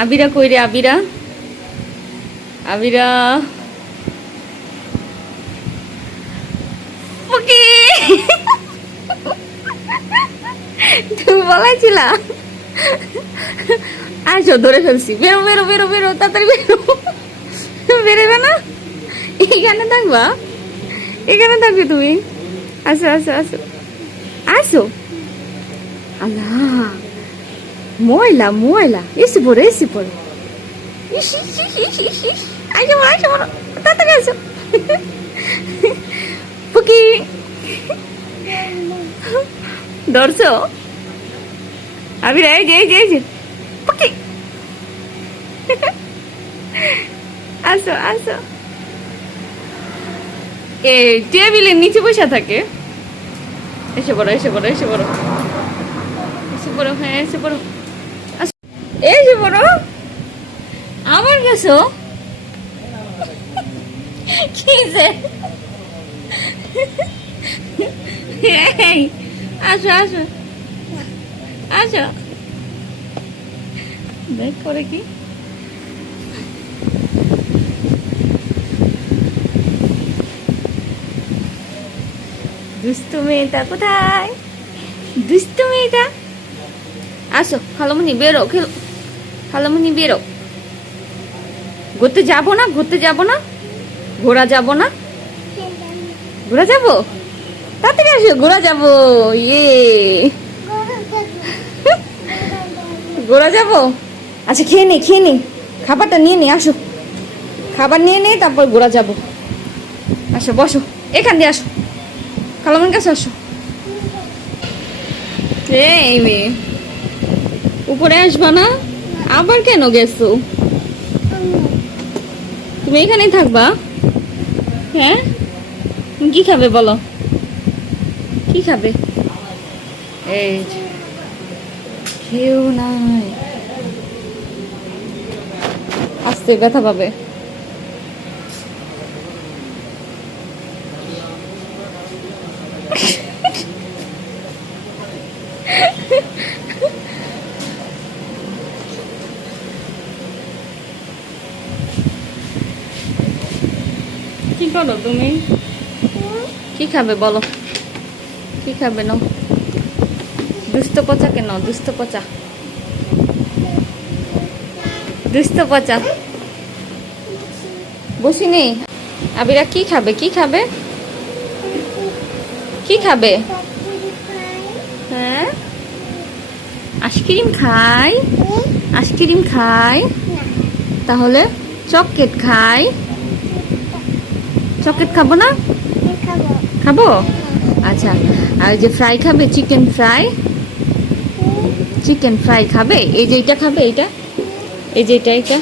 আবিরা কই রে আবিরা? আবিরা? তুমি বলাইছিলা? আসো ধরে ফেলছি। বেরো বেরো বেরো বেরো, তাড়াতাড়ি বেরো। বেরোবে না? এখানে থাকবা? এখানে থাকবে তুমি? আসো আসো আসো। আসো। আল্লাহ। ময়লা ময়লা এসে পড়ো এসে পড়ো ইস, ইস, ইস, ইস, ইস, বড় বড় ধরছো আবির এই যে এই আসো এই টেবিলের নিচে বসে থাকে। এসে পড়ো এসে পড়ো এসে পড়ো। এসে পড়ো হ্যাঁ এসে পড়ো। আসো। এসে পড়ো আবার গেছো কি যে? আসো আসো আসো। দেখ করে কি? দুষ্টু মেয়েটা কোথায়? দুষ্টু মেয়েটা? আসো খালামণি বেরো, খেলো। খালামণি বেরো। ঘুরতে যাব না, ঘুরতে যাব না? ঘোরা যাব না? ঘোরা যাব? তাড়াতাড়ি আসো ঘোরা যাব ইয়ে। ঘোরা যাব? আচ্ছা খেয়ে নে খেয়ে নে। খাবারটা নিয়ে নে, আসো। খাবার নিয়ে নে, তারপর ঘোরা যাব। আসো, বসো। এখান দিয়ে আসো। খালামণির কাছে আসো। এই মেয়ে। উপরে আসবা না? আবার কেন গেছো? তুমি এখানেই থাকবা। হ্যাঁ? কি খাবে বলো? কি খাবে? এই কেউ নাই। আস্তে ব্যথা পাবে। কি করো তুমি? কি খাবে বলো? কি খাবে নাও? দুস্থ পচা কেন? দুস্থ পচা। দুস্থ পচা। বসি নেই আবিরা কি খাবে? কি খাবে? কি খাবে? হ্যাঁ? আইসক্রিম খাই। আইসক্রিম খাই। তাহলে চকলেট খাই। চকলেট খাব না? খাব? আচ্ছা আর যে ফ্রাই খাবে চিকেন ফ্রাই? চিকেন ফ্রাই খাবে? এই যে এটা খাবে এইটা? এই যে এটা এটা